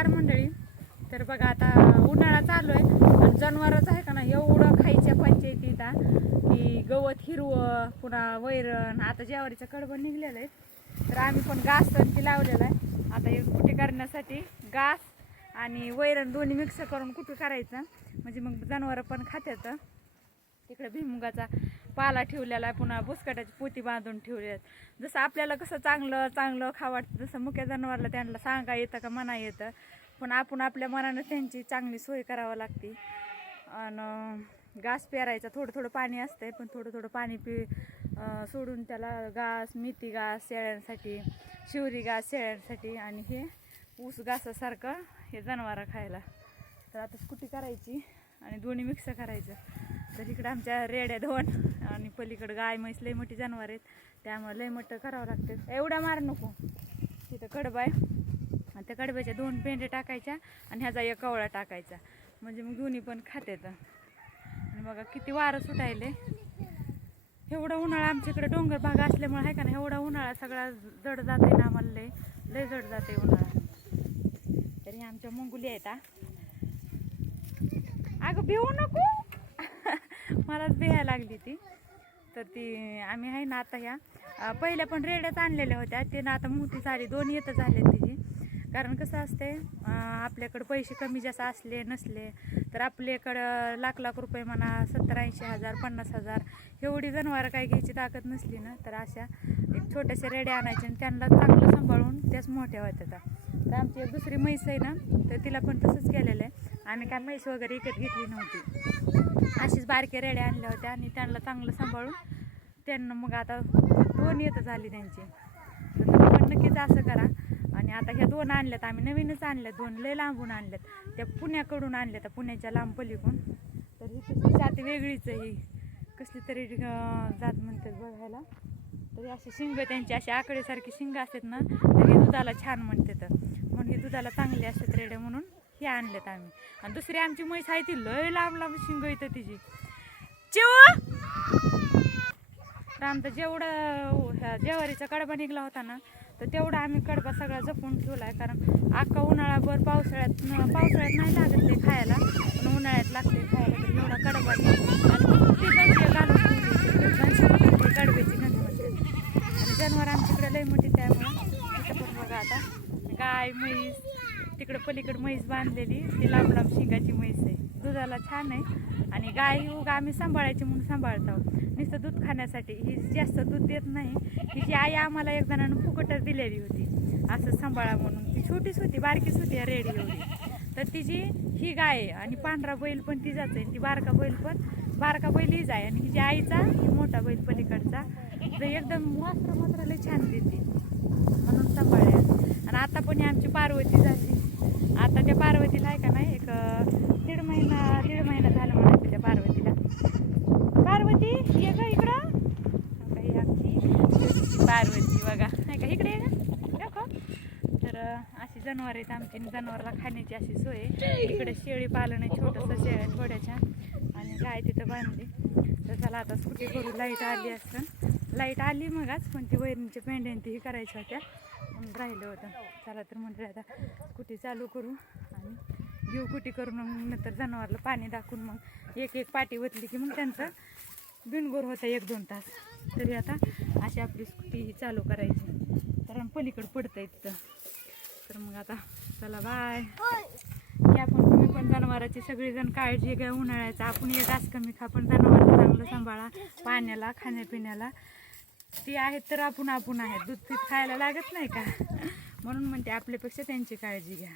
नमस्कार मंडळी. तर बघा आता उन्हाळा चालू आहे. आणि जनावरच आहे का ना एवढं खायच्या पंचायतीत की गवत हिरवं पुन्हा वैरण आता जेवारीचं कडबं निघलेलं आहे. तर आम्ही पण घास आणि ती लावलेला आहे. आता हे कुठे करण्यासाठी घास आणि वैरण दोन्ही मिक्स करून कुठे करायचं? म्हणजे मग जनावरं पण खात्यात. तिकडे भुईमुगाचा पाला ठेवलेला आहे पुन्हा बुसकाटाची पोती बांधून ठेवली आहेत जसं आपल्याला कसं चांगलं चांगलं खा वाटतं जसं मुक्या जनावरला त्यांना सांगा येतं का मना येतं. पण आपण आपल्या मनानं त्यांची चांगली सोय करावं लागते. आणि घास पेरायचा थोडं थोडं पाणी असतंय पण थोडं थोडं पाणी पि सोडून त्याला घास मेथी घास शेळ्यांसाठी शिवरी घास शेळ्यांसाठी आणि हे ऊस घासासारखं हे जनावरं खायला. तर आता स्कूटी करायची. आणि दोन्ही मिक्स करायचं. तर इकडं आमच्या रेड्या दोन आणि पलीकडं गाय म्हैस लय मोठी जनावर आहेत. त्यामुळे लय मोठं करावं लागतं एवढा मार नको. तिथं कडबा आहे. आणि त्या कडब्याच्या दोन पेंडे टाकायच्या आणि ह्याचा एक कवळा टाकायचा. म्हणजे मग दोन्ही पण खात्यात. आणि बघा किती वारं सुटायले. एवढा उन्हाळा आमच्याकडे डोंगर भाग असल्यामुळे आहे का ना एवढा उन्हाळा सगळा जड जाते ना आम्हाला लय लय जड जाते उन्हाळा. तरी आमच्या मुंगुली आहेत हा. अगं भिवू नको. मलाच बिहायला लागली ती. तर ती आम्ही आहे ना आता ह्या पहिल्या पण रेड्याच आणलेल्या होत्या. ते ना आता मोठी झाली दोन येतं झाले तिची. कारण कसं असते आपल्याकडं पैसे कमी जास्त असले नसले तर आपल्याकडं लाख लाख रुपये म्हणा सत्तर ऐंशी हजार पन्नास हजार एवढी जनावरं काय घ्यायची ताकद नसली ना तर अशा छोट्याशा रेड्या आणायच्या आणि त्यांना चांगलं सांभाळून त्याच मोठ्या होत्या तर आमची एक दुसरी म्हैस आहे ना तर तिला पण तसंच केलेलं आहे. आम्ही काय म्हैस वगैरे इकत घेतली नव्हती. अशीच बारक्या रेड्या आणल्या होत्या आणि त्यांना चांगलं सांभाळून त्यांना मग आता दोन येतं झाली त्यांची. पण नक्कीच असं करा. आणि आता ह्या दोन आणल्यात आम्ही नवीनच आणल्यात दोन लय लांबून आणल्यात. त्या पुण्याकडून आणल्यात पुण्याच्या लांब पलीकडून. तर ही जात वेगळीच आहे ही. कसली तरी जात म्हणतात बघायला. तरी अशी शिंग त्यांची अशी आकडेसारखी शिंग असतात ना तरी दुधाला छान म्हणते तर. म्हणून हे दुधाला चांगली असतात रेडे म्हणून हे आणलेत आम्ही. आणि दुसरी आमची म्हैस आहे ती लय लांब लांब शिंग येतं तिची. चिव तर आमचा जेवढं ह्या जेवारीचा कडबा निघला होता ना तर तेवढा आम्ही कडबा सगळा जपून ठेवला आहे कारण अख्खा उन्हाळाभर पावसाळ्यात पावसाळ्यात नाही लागत ते खायला पण उन्हाळ्यात लागते खायला तर एवढा कडबा आहे. आणि ती गंजी घालून ठेवली. गंजी म्हणते, कडब्याची गंजी म्हणते आणि जनावर आमच्याकडे लय मोठी त्यामुळं. पण बघा आता. गाय म्हैस तिकडं पलीकडे म्हैस बांधलेली. ती लांब लांब शिंगाची म्हैस आहे. दुधाला छान आहे. आणि गाय उगा आम्ही सांभाळायची म्हणून सांभाळतो. नुसतं दूध खाण्यासाठी ही जास्त दूध देत नाही. हिची आई आम्हाला एक जणांना फुकटच दिलेली होती. असं सांभाळा म्हणून. ती छोटीच होती बारकीच होती रेडी होती. तर तिची ही गाय आहे आणि पांढरा बैल पण तिचाच आहे ती बारका बैल पण बारका बैल हीच आहे आणि हिची आईचा ही मोठा बैल पलीकडचा. तर एकदम मात्र मात्र लय छान देते. म्हणून सांभाळल्या आणि आता पण ही आमची पार्वती झाली. आता त्या पार्वतीला आहे का नाही एक दीड महिना दीड महिना झाला म्हणायचं त्या पार्वतीला पार्वती ये ग इकडं बघा ही आमची पार्वती बघा नाही का इकडे ये ग दाखव तर अं, अशी जनावर आहेत. आमच्या जनावरला खाण्याची अशी सोय आहे. इकडे शेळी पालन आहे छोटंसं शेळ्या थोड्याच्या आणि गाय तिथं बांधली. तर चला आता स्कूटी करू लाइट आली असतं लाइट आली मगच पण ती वैरणीच्या पेंड्यान तीही करायच्या होत्या. म्हणून राहिलं होतं. चला तर म्हणजे आता स्कूटी चालू करू आणि घेऊ कुटी करून मग नंतर जनावरला पाणी दाखवून मग एक एक पाटी ओतली की मग त्यांचं बिनगोर होतं एक दोन तास. तरी आता अशी आपली स्कूटी ही चालू करायची. कारण पलीकडं पडतंय तिथं. तर मग आता चला बाय. की आपण तुम्ही पण जनावरांची सगळीजण काळजी घ्या उन्हाळ्याचा. आपण एक घास कमी खा पण जनावरला चांगलं सांभाळा. पाण्याला खाण्यापिण्याला. ती आहेत तर आपण आपण आहेत. दूध पीत खायला लागत नाही का? म्हणून म्हणते आपल्यापेक्षा त्यांची काळजी घ्या.